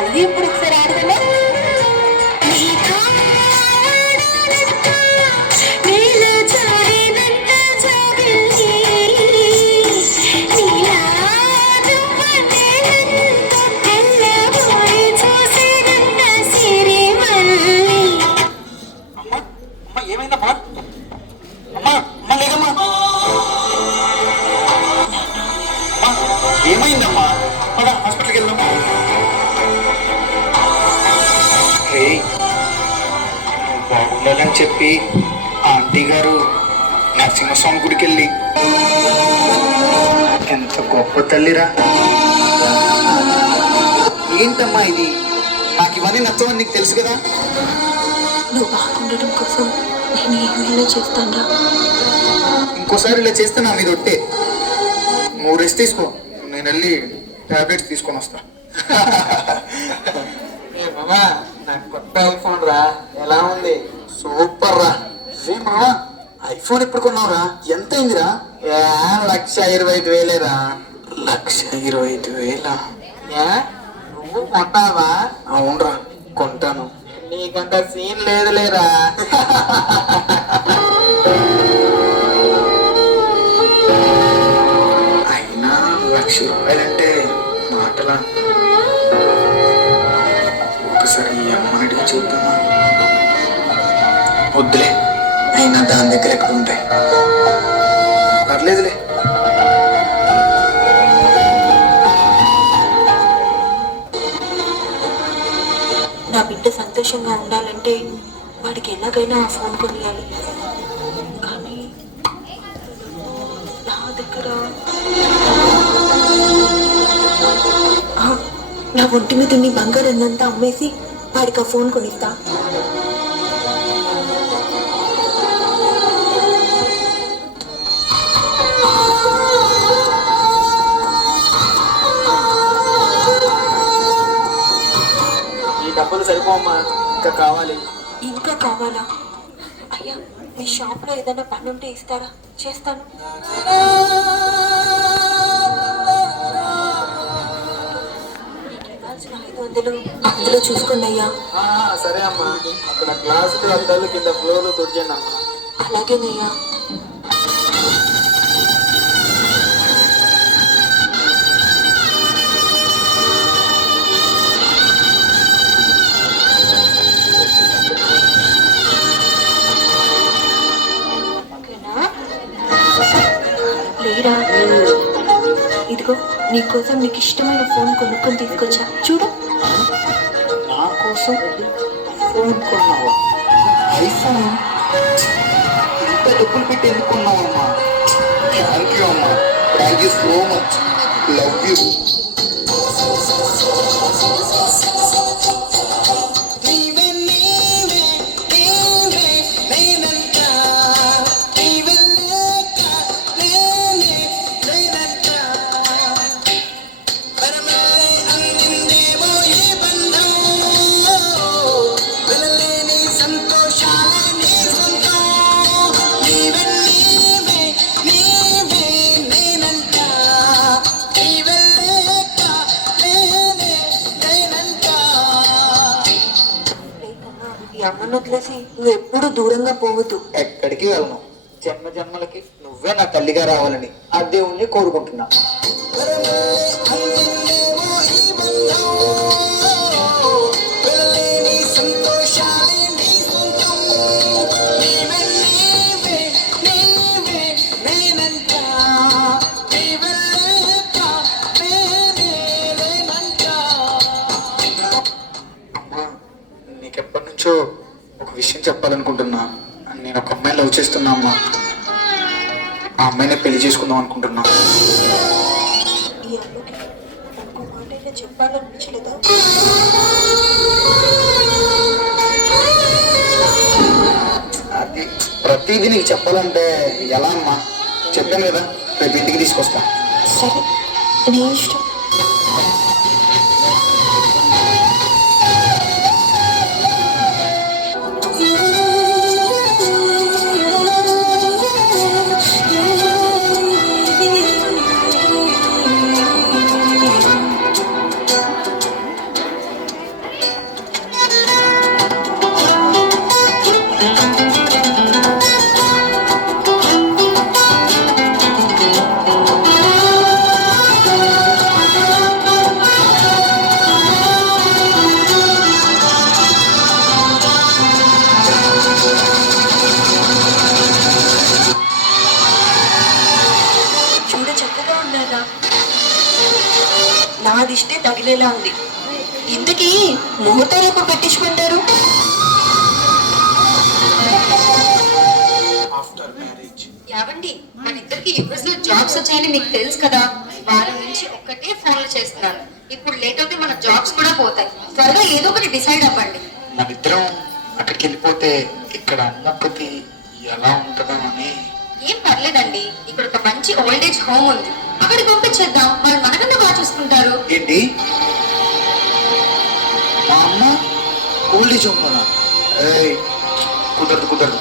మళ్ళీ ఇప్పుడు ఒకసారి ఆడదామా? ఏమైందమ్మా? అమ్మా అమ్మ లేదమ్మా. ఏమైందమ్మా? పద హాస్పిటల్కి వెళ్దామా? రే, నువ్వు బాగుండాలని చెప్పి ఆంటీ గారు నరసింహస్వామి గుడికి వెళ్ళి ఎంత గొప్ప తల్లిరా. ఏంటమ్మా ఇది? నాకు ఇవన్నీ నచ్చవని నీకు తెలుసు కదా. నువ్వు బాగుండడం కోసం నేను ఏమైనా చేస్తాను. ఇంకోసారి ఇలా చేస్తే నా మీద ఒట్టే. నువ్వు రెస్ట్ తీసుకో, నేను వెళ్ళి టాబ్లెట్స్ తీసుకొని వస్తా. మామా నాకు కొత్త ఐఫోన్ రా, ఎలా ఉంది? సూపర్ రా. మామా ఐఫోన్ ఎప్పుడు కొన్నావురా? ఎంత అయిందిరా? 1,25,000 రా. 1,25,000? ఏ నువ్వు కొంటావా? అవునరా, కొంటాను. నీకంత సీన్ లేదులేరా. అయినా ₹1,00,000 మాటలా? ఒకసారి ఈ అమ్మని అడిగి చూద్దామా? వద్దులే, అయినా దాని దగ్గర ఎక్కడ ఉంటాయి. పర్లేదులే. నా బిడ్డ సంతోషంగా ఉండాలంటే వాడికి ఎలాగైనా ఆ ఫోన్ కొనియాలి. కానీ నా దగ్గర నా ఒంటి మీద నీ బంగారాన్నంతా అమ్మేసి వాడికి ఆ ఫోన్ కొనిస్తా. డబ్బులు సరిపోమ్మా, ఇంకా కావాలి. ఇంకా కావాలా? అయ్యా, మీ షాప్లో ఏదైనా పని ఉంటే ఇస్తారా? చేస్తాను. మీకు ఇవ్వాల్సిన 500 అందులో చూసుకోండి అయ్యా. సరే అమ్మా, అక్కడ గ్లాసులు అద్దాలు కింద ఫ్లోర్లు తుడిచండి అమ్మా. అలాగేనయ్యా. లేరా? ఇదిగో నీకోసం నీకు ఇష్టమైన ఫోన్ కొనుక్కొని తీసుకొచ్చా, చూడు. నా కోసం ఫోన్ కొన్నావా? ఐఫోన్? ఇంత డబ్బులు పెట్టి ఎందుకు కొన్నావమ్మా? థ్యాంక్ యూ అమ్మా, thank you so much, love you. అమ్మను వదిలేసి నువ్వు ఎప్పుడు దూరంగా పోవద్దు. ఎక్కడికి వెళ్ళను. జన్మ జన్మలకి నువ్వే నా తల్లిగా రావాలని ఆ దేవుణ్ణి కోరుకుంటున్నా. నీకెప్పటి నుంచో ఒక విషయం చెప్పాలనుకుంటున్నా. నేను ఒక అమ్మాయిని లవ్ చేస్తున్నా అమ్మా. ఆ అమ్మాయిని పెళ్లి చేసుకుందాం అనుకుంటున్నా. ఈ అమ్మకి ఒక్క మాట అయితే చెప్పాలనిపించలేదా? అది ప్రతిదీ నీకు చెప్పాలంటే ఎలా అమ్మా? చెప్పాను కదా, రేపు ఇంటికి తీసుకొస్తా. సరే, నీ ఇష్టం. నా దిష్టే తగిలేలా ఉంది. ఇంతకీ ముహూర్తాలు ఎప్పుడు పెట్టించుకుంటారు? After marriage. యావండి, మన ఇద్దరికి యుఎస్ లో జాబ్స్ వచ్చాయని మీకు తెలుసు కదా. వారం నుంచి ఒక్కటే ఫోన్లు చేస్తున్నారు. ఇప్పుడు లేట్ అవుతే మన జాబ్స్ కూడా పోతాయి. త్వరగా ఏదో ఒకటి డిసైడ్ అవ్వండి. మనిద్దరం అక్కడికి వెళ్ళిపోతే ఇక్కడ అమ్మపతి ఎలా ఉంటుందో అని. ఏం పర్లేదండి, ఇక్కడ ఒక మంచి ఓల్డ్ ఏజ్ హోమ్ ఉంది, అక్కడికి పంపించేద్దాం. వాళ్ళు మనకన్నా బాగా చూసుకుంటారు. ఏంటి మా అమ్మ ఓల్డ్ ఏజ్ ఉందా? కుదరదు కుదరదు.